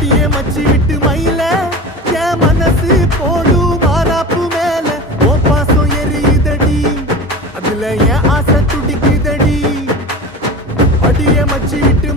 அடியே மச்சி விட்டு மயில என் மனசு போடு மாறாப்பு மேல ஓ பாசம் எரியுதடி அதுல என் ஆசை துடிக்குதடி அடியே மச்சி விட்டு